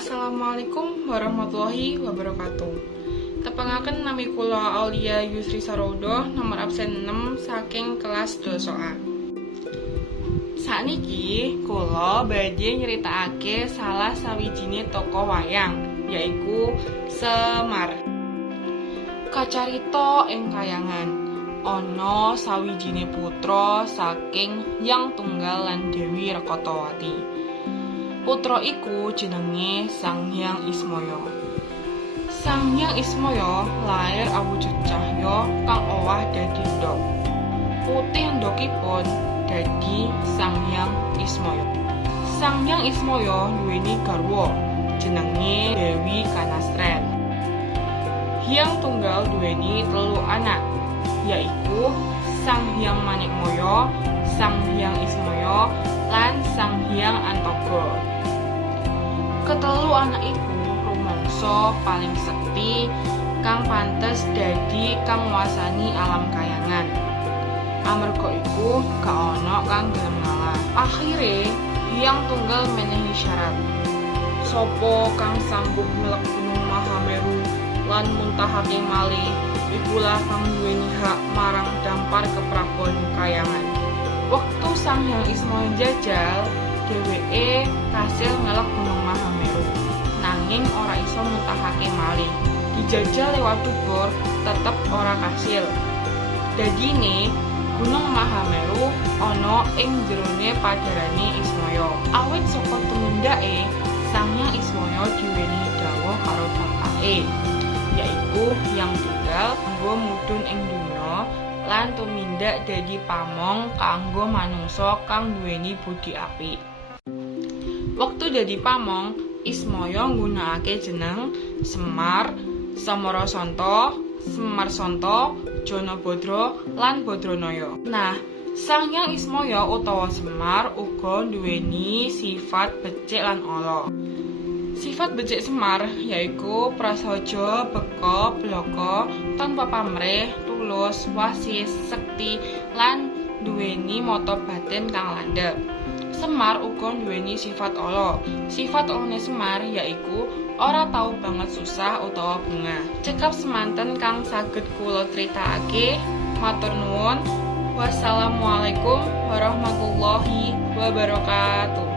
Assalamualaikum warahmatullahi wabarakatuh. Tepangaken nami kula Aulia Yusri Sarodo, nomor absen 6 saking kelas 2A. Sakniki kula badhe nyritakake salah sawijine tokoh wayang, yaiku Semar. Kacarita ing kayangan ana sawijine putra saking Hyang Tunggal lan Dewi Rekatawati. Putra iku jenenge Sang Hyang Ismaya. Sang Hyang Ismaya lair awujud cahya kang owah dadi ndok. Putih ndokipun dadi Sang Hyang Ismaya. Sang Hyang Ismaya duweni garwa jenenge Dewi Kanastren. Hyang Tunggal duweni 3 anak, yaiku Sang Hyang Manikmaya, Sang Hyang Ismaya, lan Sang Hyang Antogo. Ketelu anak iku rumangsa paling sekti kang pantes dadi kang nguasani alam kayangan. Amarga iku gak ana kang gelem ngalah. Akhire Hyang Tunggal menehi syarat. Sapa kang sambung melek Gunung Mahameru lan muntahake malih, ikulah kang duweni hak marang dampar keprabon kayangan. Wektu Sang Hyang Ismaya njajal, dheweke kasil ngelok Gunung Mahameru, nanging ora iso muntahake malih. Dijajal lewat dubur, tetep ora kasil. Dadine Gunung Mahameru ana ing jerone padarane Ismaya. Awit saka tumindake, Sang Hyang Ismaya diweni dawuh karo bapake, yaiku Hyang Tunggal kanggo mudhun ing donya lan tumindak dadi pamong kanggo manungsa kang duweni budi apik. Wektu dadi pamong, Ismaya nggunakake jeneng Semar, Samarasanta, Semarsanta, Janabadra lan Badranaya. Nah, Sang Hyang Ismaya utawa Semar uga nduweni sifat becik lan ala. Sifat becik Semar yaiku prasaja, beka, blaka, tanpa pamrih, tulus, wasis, sekti, lan duweni mata batin kang landhep. Semar uga nduweni sifat ala. Sifat alane Semar yaiku ora tau banget susah utawa bungah. Cekap semanten kang saged kula critakake. Matur nuwun. Wassalamualaikum warahmatullahi wabarakatuh.